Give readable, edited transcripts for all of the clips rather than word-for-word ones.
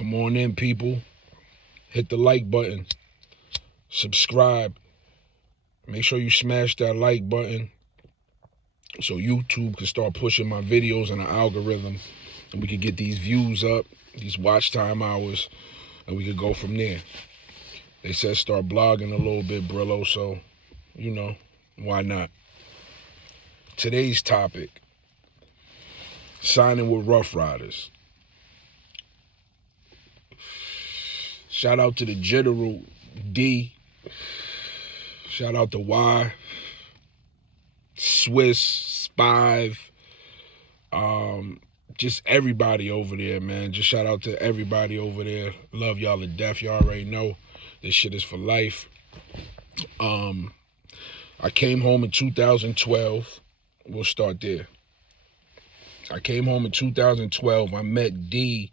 Come on in, people. Hit the like button. Subscribe. Make sure you smash that like button so YouTube can start pushing my videos in the algorithm and we can get these views up, these watch time hours, and we could go from there. They said start blogging a little bit, Brillo, so, you know, why not? Today's topic, signing with Rough Riders. Shout out to the General DEE. Shout out to WAAH, SWIZZ, SPIV, just everybody over there, man. Just shout out to everybody over there. Love y'all to death. Y'all already know this shit is for life. I came home in 2012. We'll start there. I came home in 2012. I met D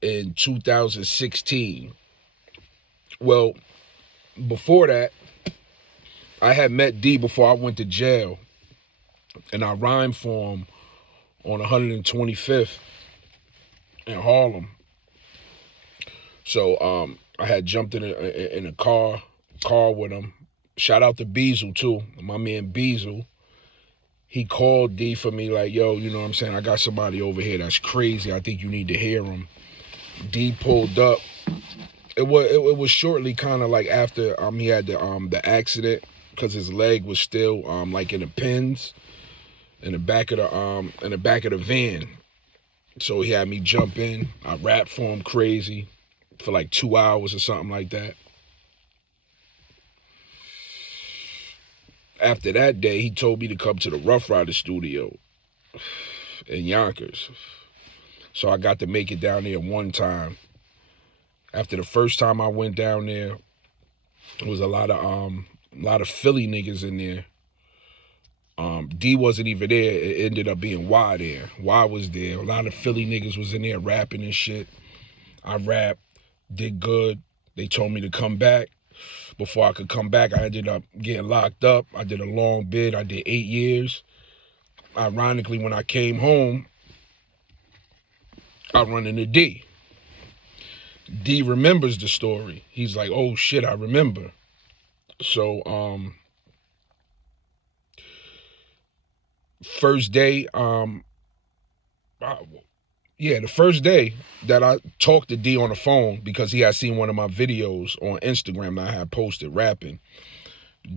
in 2016. Well, before that, I had met D before I went to jail, and I rhymed for him on 125th in Harlem. So I had jumped in a car with him. Shout out to BEATZ too, my man BEATZ. He called D for me like, yo, you know what I'm saying? I got somebody over here that's crazy. I think you need to hear him. D pulled up. It was shortly kind of like after he had the accident, because his leg was still like in the pins in the back of the van. So he had me jump in. I rapped for him crazy for like 2 hours or something like that. After that day, he told me to come to the Rough Riders studio in Yonkers. So I got to make it down there one time. After the first time I went down there, there was a lot of Philly niggas in there. D wasn't even there. It ended up being Y there. Y was there. A lot of Philly niggas was in there rapping and shit. I rapped, did good. They told me to come back. Before I could come back, I ended up getting locked up. I did a long bid. I did 8 years. Ironically, when I came home, I run into D. D remembers the story. He's like, oh shit, I remember. So, first day, the first day that I talked to D on the phone, because he had seen one of my videos on Instagram that I had posted rapping.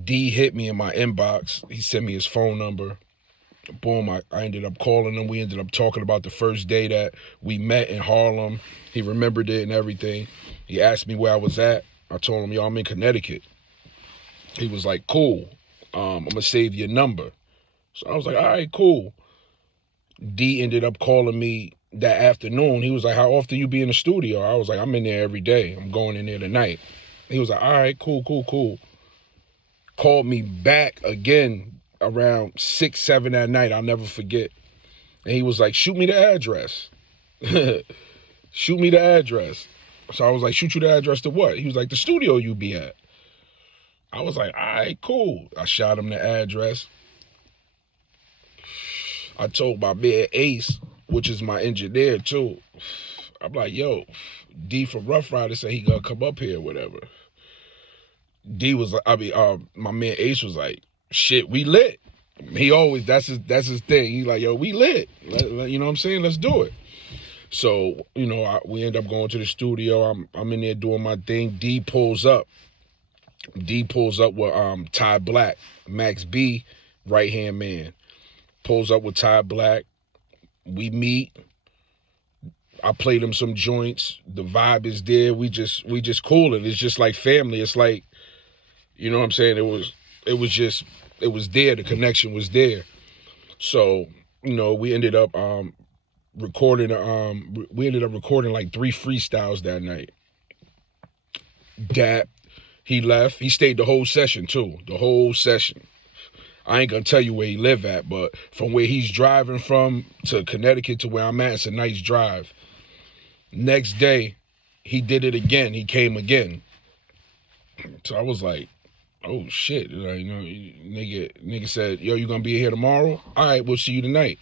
D hit me in my inbox. He sent me his phone number. Boom, I ended up calling him. We ended up talking about the first day that we met in Harlem. He remembered it and everything. He asked me where I was at. I told him, yo, I'm in Connecticut. He was like, cool, I'm gonna save your number. So I was like, all right, cool. D ended up calling me that afternoon. He was like, how often you be in the studio? I was like, I'm in there every day. I'm going in there tonight. He was like, all right, cool. Called me back again around 6, 7 that night. I'll never forget. And he was like, shoot me the address. Shoot me the address. So I was like, shoot you the address to what? He was like, the studio you be at. I was like, all right, cool. I shot him the address. I told my man Ace, which is my engineer too, I'm like, yo, D from Rough Riders said he gonna come up here, whatever. D was like, my man Ace was like, shit, we lit. He always, that's his thing. He's like, yo, we lit. You know what I'm saying? Let's do it. So, you know, we end up going to the studio. I'm in there doing my thing. D pulls up. D pulls up with Ty Black, Max B, right-hand man. Pulls up with Ty Black. We meet. I played him some joints. The vibe is there. We just cooling. It's just like family. It's like, you know what I'm saying? It was there. The connection was there. So, you know, we ended up recording like 3 freestyles that night. Dap, he left. He stayed the whole session too. The whole session. I ain't gonna tell you where he live at, but from where he's driving from to Connecticut to where I'm at, it's a nice drive. Next day, he did it again. He came again. So I was like, oh shit. Like, you know, nigga said, yo, you gonna be here tomorrow? All right, we'll see you tonight.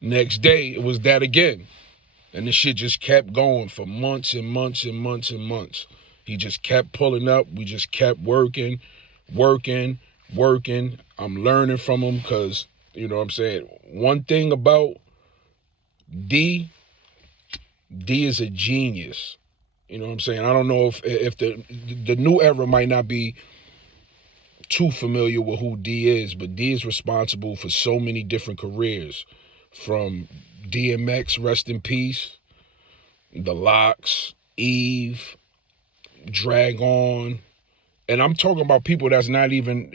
Next day, it was that again. And this shit just kept going for months and months and months and months. He just kept pulling up. We just kept working. I'm learning from him because, you know what I'm saying? One thing about D is a genius. You know what I'm saying? I don't know if the new era might not be too familiar with who D is, but D is responsible for so many different careers, from DMX, rest in peace, the Locks, Eve, Drag On. And I'm talking about people that's not even,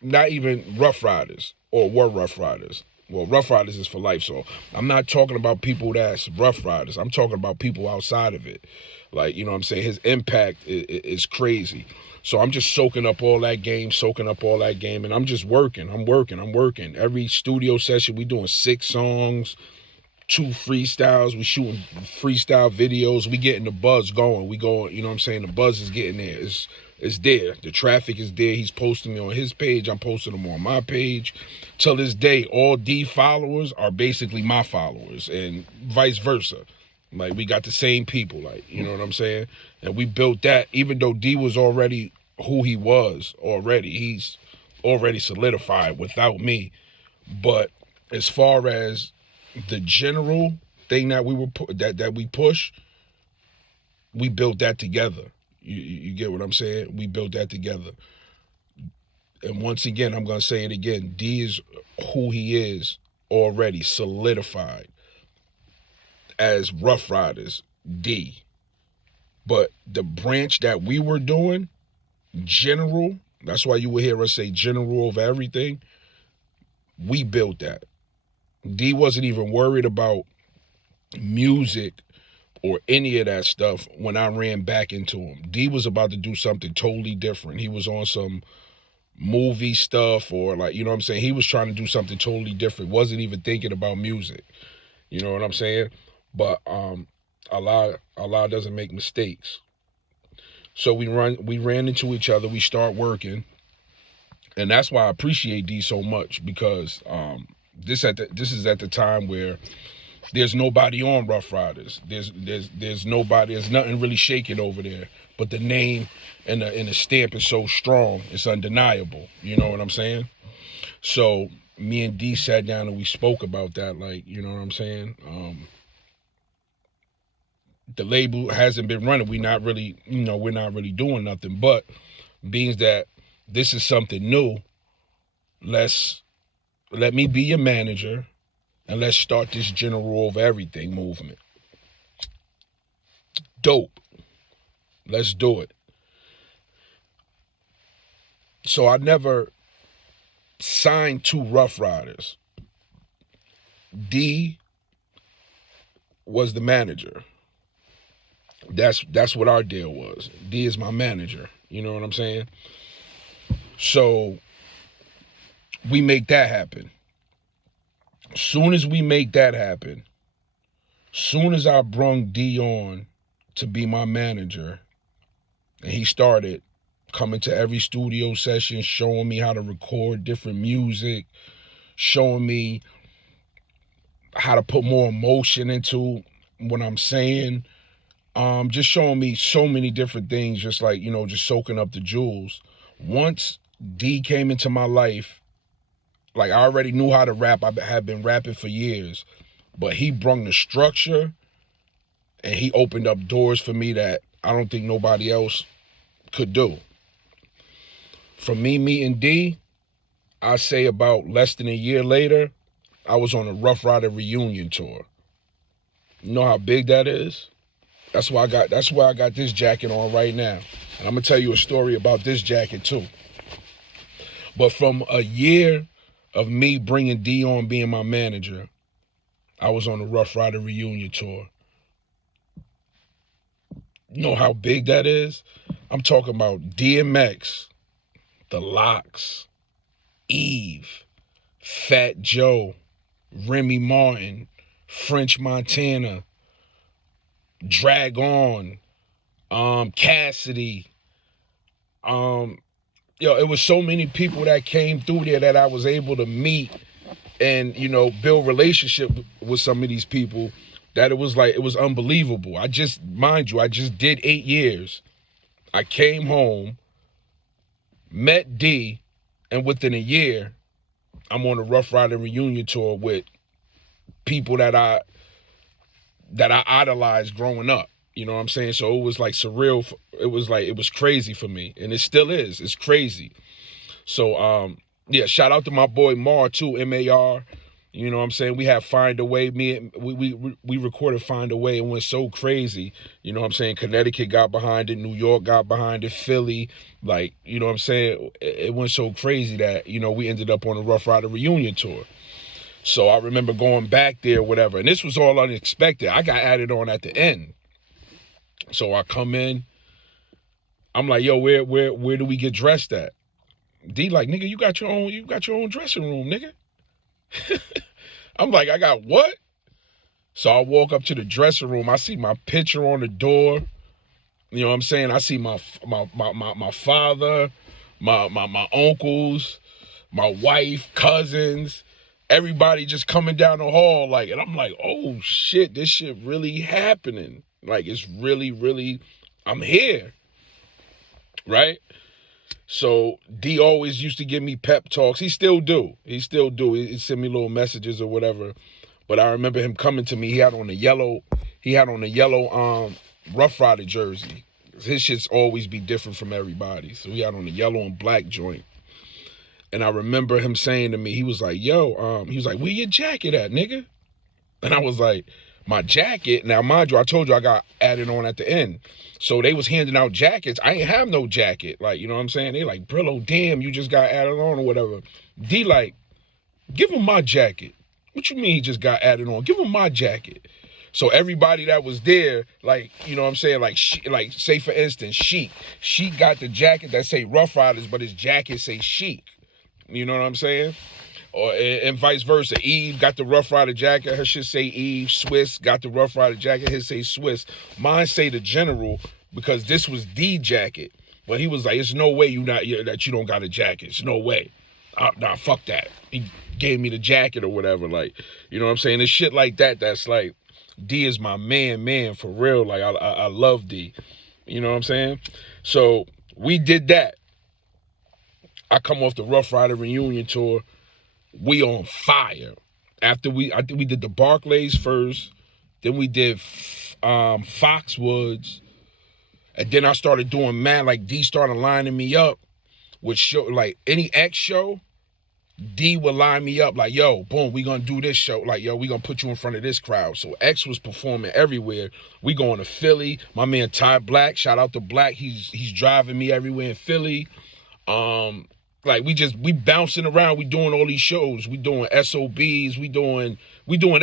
not even Rough Riders or were Rough Riders. Well, Rough Riders is for life, so I'm not talking about people that's Rough Riders. I'm talking about people outside of it. Like, you know what I'm saying? His impact is crazy. So I'm just soaking up all that game, and I'm just working. I'm working. Every studio session, we doing 6 songs, 2 freestyles. We shooting freestyle videos. We getting the buzz going. We going, you know what I'm saying? The buzz is getting there. It's there. The traffic is there. He's posting me on his page. I'm posting them on my page. Till this day, all D followers are basically my followers, and vice versa. Like, we got the same people, like, you know what I'm saying? And we built that, even though D was already who he was already. He's already solidified without me. But as far as the general thing that we push, we built that together. You get what I'm saying? We built that together. And once again, I'm going to say it again. D is who he is already, solidified as Rough Riders, D. But the branch that we were doing, general, that's why you will hear us say general over everything, we built that. D wasn't even worried about music or any of that stuff when I ran back into him. D was about to do something totally different. He was on some movie stuff, or, like, you know what I'm saying? He was trying to do something totally different. Wasn't even thinking about music. You know what I'm saying? But Allah doesn't make mistakes. So we ran into each other. We start working. And that's why I appreciate D so much, because this is at the time where there's nobody on Rough Riders. There's nobody. There's nothing really shaking over there. But the name and the stamp is so strong. It's undeniable. You know what I'm saying? So me and D sat down and we spoke about that. Like, you know what I'm saying? The label hasn't been running. We're not really doing nothing. But being that this is something new, let me be your manager. And let's start this general over everything movement. Dope. Let's do it. So I never signed to Rough Riders. D was the manager. That's what our deal was. D is my manager. You know what I'm saying? So we make that happen. Soon as we make that happen, soon as I brung D on to be my manager, and he started coming to every studio session, showing me how to record different music, showing me how to put more emotion into what I'm saying, just showing me so many different things, just like, just soaking up the jewels. Once D came into my life, like, I already knew how to rap. I had been rapping for years. But he brung the structure, and he opened up doors for me that I don't think nobody else could do. From me meeting D, I say about less than a year later, I was on a Rough Rider reunion tour. You know how big that is? That's why I got this jacket on right now. And I'm going to tell you a story about this jacket too. But from a year of me bringing D on being my manager, I was on the Rough Rider reunion tour. You know how big that is? I'm talking about DMX, the Locks, Eve, Fat Joe, Remy Martin, French Montana, Drag On, Cassidy. It was so many people that came through there that I was able to meet and, build relationship with some of these people that it was like, it was unbelievable. I just, mind you, I just did 8 years. I came home, met D, and within a year, I'm on a Rough Rider reunion tour with people that I idolized growing up. You know what I'm saying? So it was like surreal. It was crazy for me, and it still is. It's crazy. So yeah, shout out to my boy Mar too, M-A-R. You know what I'm saying? We have Find a Way. We recorded Find a Way. It went so crazy. You know what I'm saying? Connecticut got behind it. New York got behind it. Philly. Like, you know what I'm saying? It went so crazy that, you know, we ended up on a Rough Rider reunion tour. So I remember going back there, whatever. And this was all unexpected. I got added on at the end. So I come in. I'm like, yo, where do we get dressed at? D like, nigga, you got your own dressing room, nigga. I'm like, I got what? So I walk up to the dressing room. I see my picture on the door. You know what I'm saying? I see my father, my uncles, my wife, cousins, everybody just coming down the hall. Like, and I'm like, oh shit, this shit really happening. Like, it's really, really, I'm here. Right? So D always used to give me pep talks. He still do. He'd send me little messages or whatever. But I remember him coming to me. He had on a yellow Rough Rider jersey. His shits always be different from everybody. So he had on a yellow and black joint. And I remember him saying to me, he was like, yo, he was like, where your jacket at, nigga? And I was like, my jacket? Now, mind you, I told you I got added on at the end. So they was handing out jackets. I ain't have no jacket. Like, you know what I'm saying? They like, Brillo, damn, you just got added on or whatever. D like, give him my jacket. What you mean he just got added on? Give him my jacket. So everybody that was there, like, you know what I'm saying? Like, say for instance, Sheik got the jacket that say Rough Riders, but his jacket say Sheik. You know what I'm saying? And vice versa. Eve got the Rough Rider jacket. Her shit say Eve. SWIZZ got the Rough Rider jacket. His say SWIZZ. Mine say the General because this was D jacket. But he was like, "It's no way that you don't got a jacket. It's no way." Nah, fuck that. He gave me the jacket or whatever. Like, you know what I'm saying? It's shit like that. That's like, D is my man for real. Like, I love D. You know what I'm saying? So we did that. I come off the Rough Rider reunion tour. We on fire. After I think we did the Barclays first, then we did Foxwoods, and then I started doing like D started lining me up with show, like any X show, D would line me up like, yo, boom, we gonna do this show. Like, yo, we gonna put you in front of this crowd. So X was performing everywhere. We going to Philly. My man Ty Black, shout out to Black. He's driving me everywhere in Philly. Like we bouncing around, we doing all these shows, we doing SOBs, we doing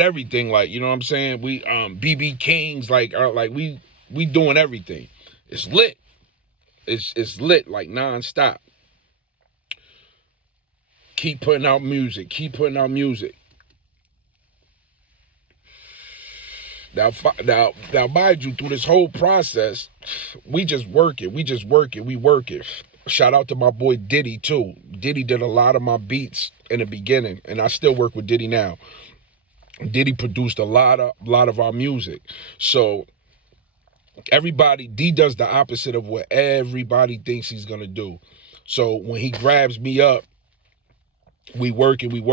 everything, like, you know what I'm saying? We BB Kings, like we doing everything. It's lit. It's lit, like nonstop. Keep putting out music. Now, mind you, through this whole process, we just work it. Shout out to my boy Diddy too. Diddy did a lot of my beats in the beginning, and I still work with Diddy now. Diddy produced a lot of our music. So D does the opposite of what everybody thinks he's gonna do. So when he grabs me up, we working. He would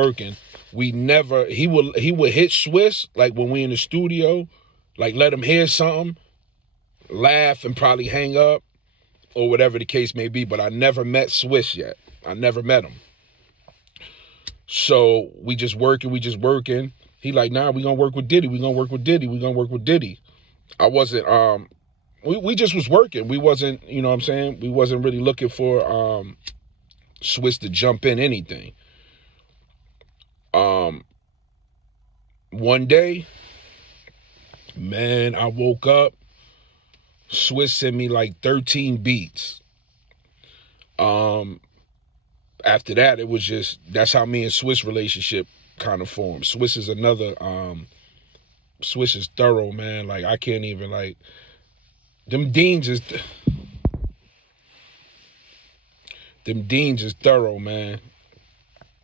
hit SWIZZ, like when we in the studio, like let him hear something, laugh and probably hang up, or whatever the case may be, but I never met SWIZZ yet. I never met him. So we just working. He like, nah, we gonna work with Diddy. I wasn't, we just was working. We wasn't, you know what I'm saying? We wasn't really looking for SWIZZ to jump in anything. One day, man, I woke up, SWIZZ sent me like 13 beats. After that, it was just, that's how me and SWIZZ relationship kind of formed. SWIZZ is another, SWIZZ is thorough, man. Like, I can't even, like, them Deans is thorough, man.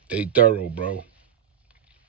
They thorough, bro.